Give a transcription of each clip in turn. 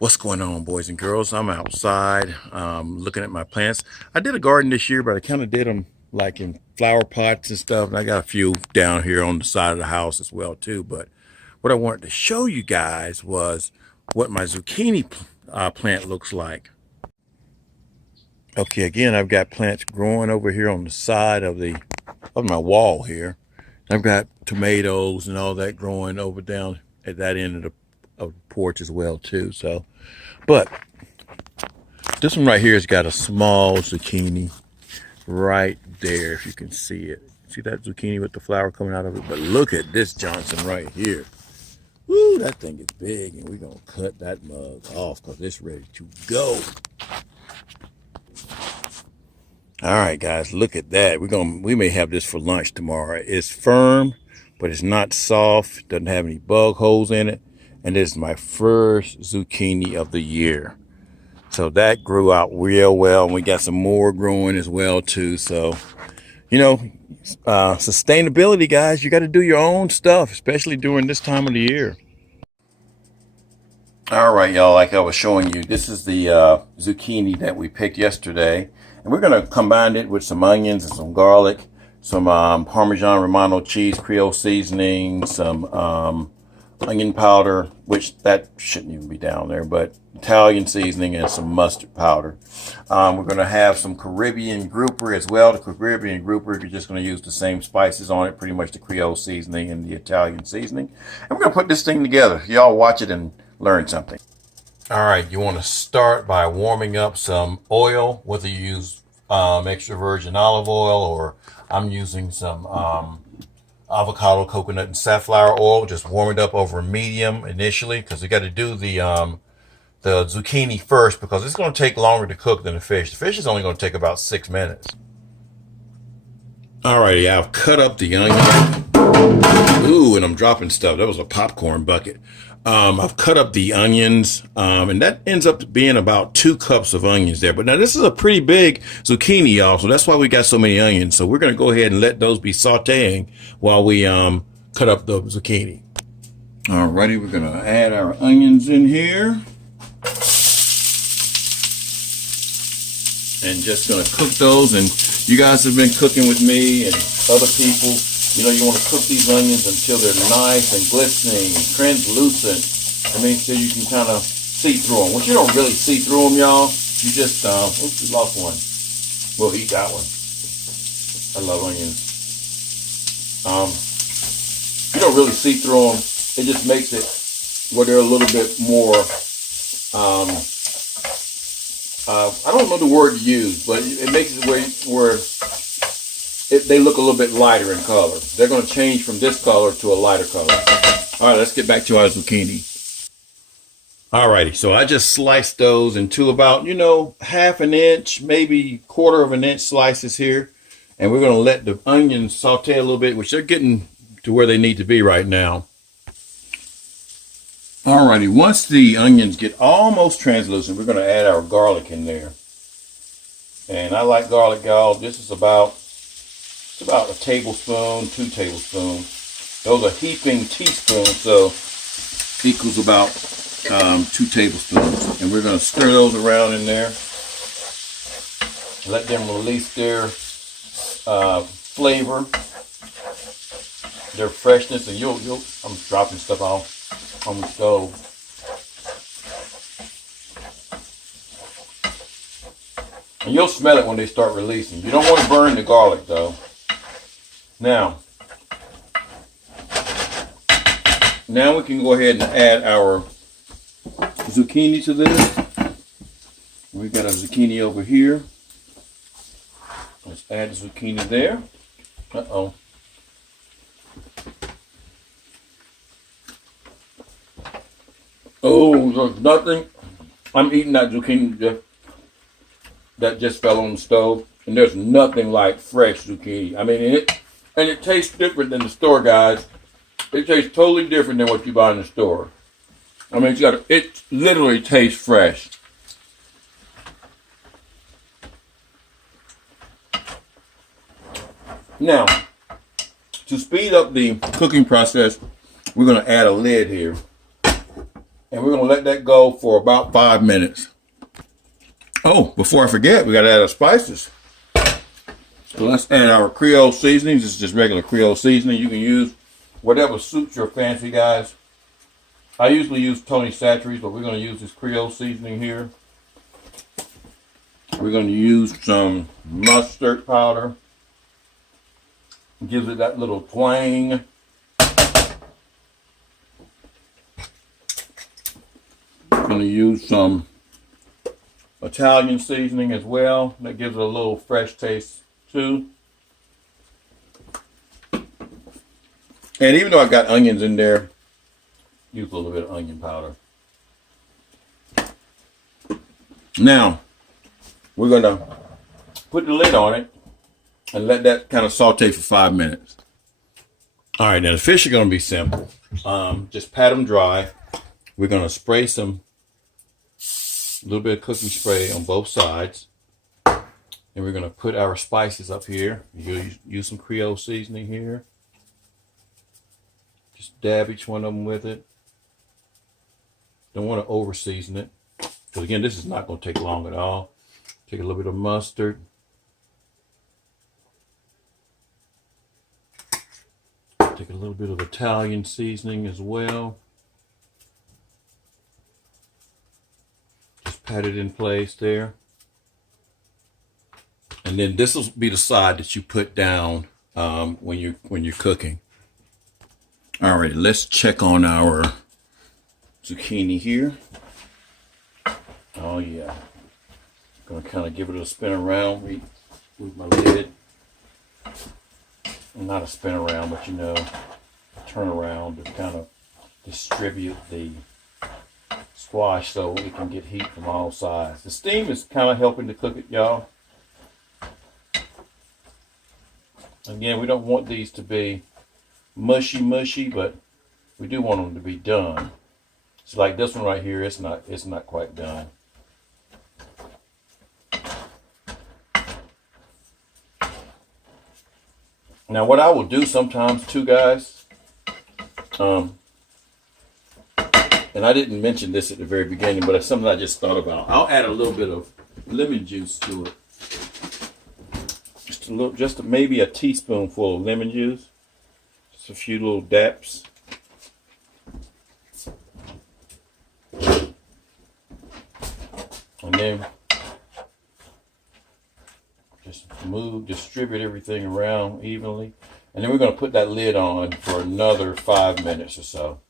What's going on, boys and girls? I'm outside looking at my plants. I did a garden this year, but I kind of did them like in flower pots and stuff. And I got a few down here on the side of the house as well too. But what I wanted to show you guys was what my zucchini plant looks like. Okay, again, I've got plants growing over here on the side of my wall here. I've got tomatoes and all that growing over down at that end of the porch as well too. So, but this one right here has got a small zucchini right there, if you can see it. See that zucchini with the flower coming out of it? But look at this Johnson right here. Woo, that thing is big, and we're gonna cut that mug off because it's ready to go. All right, guys, look at that. We may have this for lunch tomorrow. It's firm, but it's not soft. Doesn't have any bug holes in it. And this is my first zucchini of the year. So that grew out real well, and we got some more growing as well too. So, you know, sustainability, guys, you got to do your own stuff, especially during this time of the year. All right, y'all, like I was showing you, this is the zucchini that we picked yesterday. And we're going to combine it with some onions and some garlic, some Parmesan Romano cheese, Creole seasoning, some onion powder, which that shouldn't even be down there, but Italian seasoning and some mustard powder. We're going to have some Caribbean grouper as well. The Caribbean grouper, you're just going to use the same spices on it, pretty much the Creole seasoning and the Italian seasoning. And we're going to put this thing together. Y'all watch it and learn something. All right, you want to start by warming up some oil, whether you use extra virgin olive oil, or I'm using some avocado, coconut, and safflower oil. Just warm it up over medium initially, because we got to do the zucchini first, because it's going to take longer to cook than the fish. The fish is only going to take about 6 minutes. Alrighty, I've cut up the onion. Ooh, and I'm dropping stuff. That was a popcorn bucket. I've cut up the onions, and that ends up being about 2 cups of onions there. But now this is a pretty big zucchini, y'all, so that's why we got so many onions. So we're going to go ahead and let those be sauteing while we cut up the zucchini. Alrighty, we're going to add our onions in here. And just going to cook those. And you guys have been cooking with me and other people. You know, you want to cook these onions until they're nice and glistening and translucent. I mean, so you can kind of see through them. Which you don't really see through them, y'all. You just, oops, we lost one. We'll eat that one. I love onions. You don't really see through them. It just makes it where they're a little bit more, I don't know the word to use, but it makes it where they look a little bit lighter in color. They're going to change from this color to a lighter color. All right, let's get back to our zucchini. All righty, so I just sliced those into about, you know, 1/2 inch, maybe 1/4 inch slices here. And we're going to let the onions saute a little bit, which they're getting to where they need to be right now. All righty, once the onions get almost translucent, we're going to add our garlic in there. And I like garlic, y'all. This is about 1 tablespoon, 2 tablespoons. Those are heaping teaspoons, so equals about 2 tablespoons. And we're going to stir those around in there. Let them release their flavor, their freshness, and I'm dropping stuff off on the stove. And you'll smell it when they start releasing. You don't want to burn the garlic though. Now we can go ahead and add our zucchini to this. We've got our zucchini over here. Let's add the zucchini there. Uh-oh. Oh, there's nothing. I'm eating that zucchini that just fell on the stove, and there's nothing like fresh zucchini. I mean, it tastes different than the store, guys. It tastes totally different than what you buy in the store. I mean, it literally tastes fresh. Now, to speed up the cooking process, we're going to add a lid here. And we're going to let that go for about 5 minutes. Oh, before I forget, we got to add our spices. So let's add our Creole seasonings. This is just regular Creole seasoning. You can use whatever suits your fancy, guys. I usually use Tony Chachere's, but we're going to use this Creole seasoning here. We're going to use some mustard powder. It gives it that little twang. We're going to use some Italian seasoning as well. That gives it a little fresh taste too. And even though I got onions in there, use a little bit of onion powder. Now, we're going to put the lid on it and let that kind of saute for 5 minutes. All right, now the fish are going to be simple. Just pat them dry. We're going to spray a little bit of cooking spray on both sides. And we're going to put our spices up here. You use some Creole seasoning here. Just dab each one of them with it. Don't want to over season it. Because again, this is not going to take long at all. Take a little bit of mustard. Take a little bit of Italian seasoning as well. Just pat it in place there. And then this will be the side that you put down when you're cooking. All right, let's check on our zucchini here. Oh yeah. Gonna kind of give it a spin around with my lid. Not a spin around, but turn around to kind of distribute the squash so we can get heat from all sides. The steam is kind of helping to cook it, y'all. Again, we don't want these to be mushy, but we do want them to be done. It's like this one right here, it's not quite done. Now what I will do sometimes too, guys, and I didn't mention this at the very beginning, but it's something I just thought about. I'll add a little bit of lemon juice to it. Just maybe a teaspoonful of lemon juice. Just a few little daps. And then just distribute everything around evenly. And then we're going to put that lid on for another 5 minutes or so.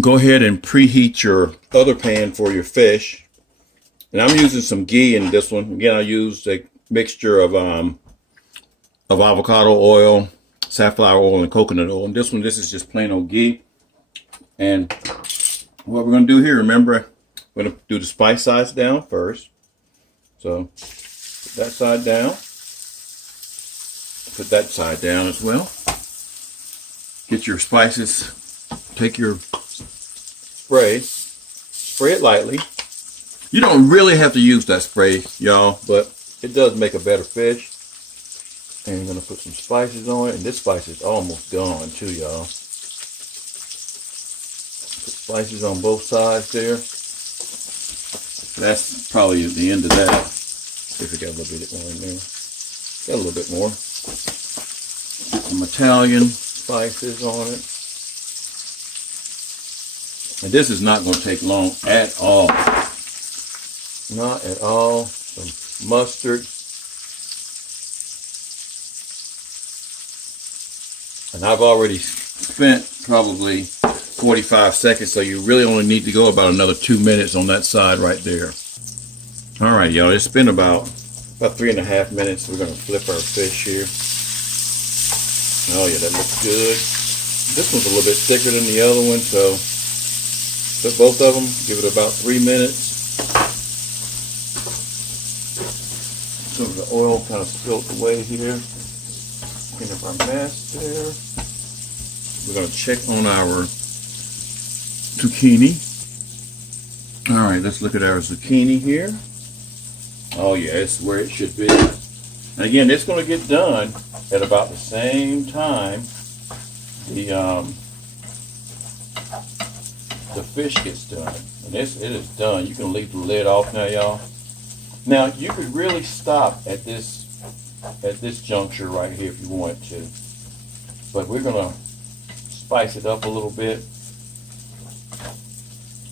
Go ahead and preheat your other pan for your fish. And I'm using some ghee in this one. Again, I used a mixture of avocado oil, safflower oil, and coconut oil. And this is just plain old ghee. And what we're going to do here, remember, we're going to do the spice sides down first. So put that side down. Put that side down as well. Get your spices. Take your spray it lightly. You don't really have to use that spray, y'all, but it does make a better fish. And you're gonna put some spices on it, and this spice is almost gone too, y'all. Put spices on both sides there. That's probably the end of that. See if we got a little bit more in there. Got a little bit more. Get some Italian spices on it. And this is not going to take long at all. Not at all. Some mustard. And I've already spent probably 45 seconds, so you really only need to go about another 2 minutes on that side right there. All right, y'all, it's been about 3.5 minutes. We're going to flip our fish here. Oh yeah, that looks good. This one's a little bit thicker than the other one, so put both of them, give it about 3 minutes. Some of the oil kind of spilt away here. Clean up our mess there. We're going to check on our zucchini. All right, let's look at our zucchini here. Oh yeah, it's where it should be. And again, it's going to get done at about the same time the fish gets done. And it is done. You can leave the lid off now, y'all. Now you could really stop at this juncture right here if you want to, but we're gonna spice it up a little bit,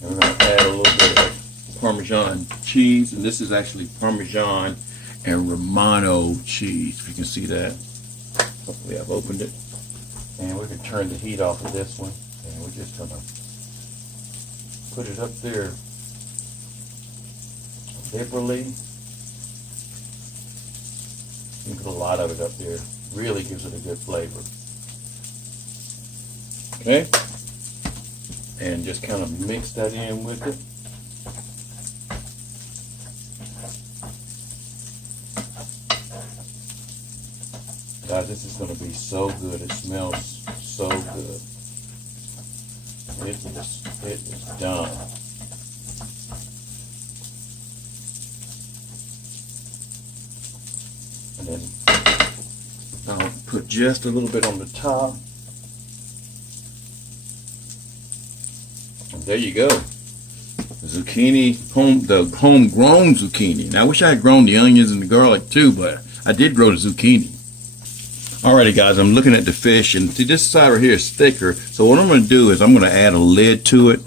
and we're gonna add a little bit of Parmesan cheese, and this is actually Parmesan and Romano cheese. If you can see that, hopefully I've opened it, and we can turn the heat off of this one, and we're just gonna put it up there liberally. You can put a lot of it up there. Really gives it a good flavor. Okay? And just kind of mix that in with it. Guys, this is going to be so good. It smells so good. It is done. And then I'll put just a little bit on the top. And there you go. The zucchini, the homegrown zucchini. Now I wish I had grown the onions and the garlic too, but I did grow the zucchini. Alrighty guys, I'm looking at the fish, and see, this side right here is thicker. So what I'm going to do is I'm going to add a lid to it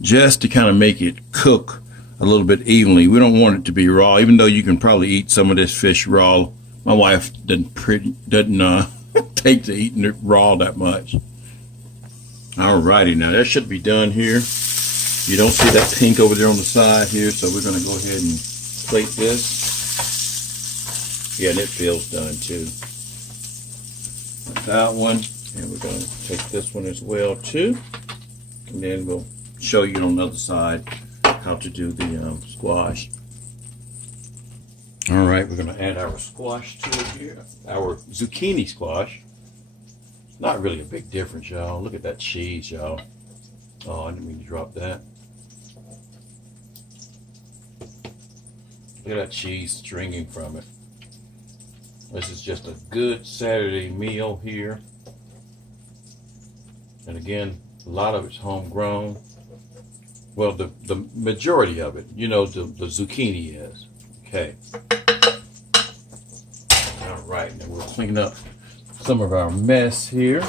just to kind of make it cook a little bit evenly. We don't want it to be raw, even though you can probably eat some of this fish raw. My wife doesn't take to eating it raw that much. Alrighty, now that should be done here. You don't see that pink over there on the side here, so we're going to go ahead and plate this. Yeah, and it feels done too. That one, and we're going to take this one as well too, and then we'll show you on the other side how to do the squash. All right, we're going to add our squash to it here, our zucchini squash. Not really a big difference, y'all. Look at that cheese, y'all. Oh, I didn't mean to drop that. Look at that cheese stringing from it. This is just a good Saturday meal here. And again, a lot of it's homegrown. Well, the majority of it, you know, the zucchini is. Okay. All right, now we'll clean up some of our mess here.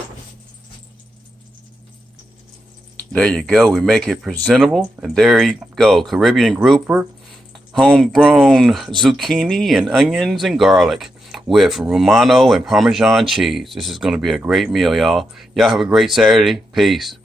There you go. We make it presentable. And there you go. Caribbean grouper, homegrown zucchini and onions and garlic with Romano and Parmesan cheese. This is going to be a great meal, y'all. Y'all have a great Saturday. Peace.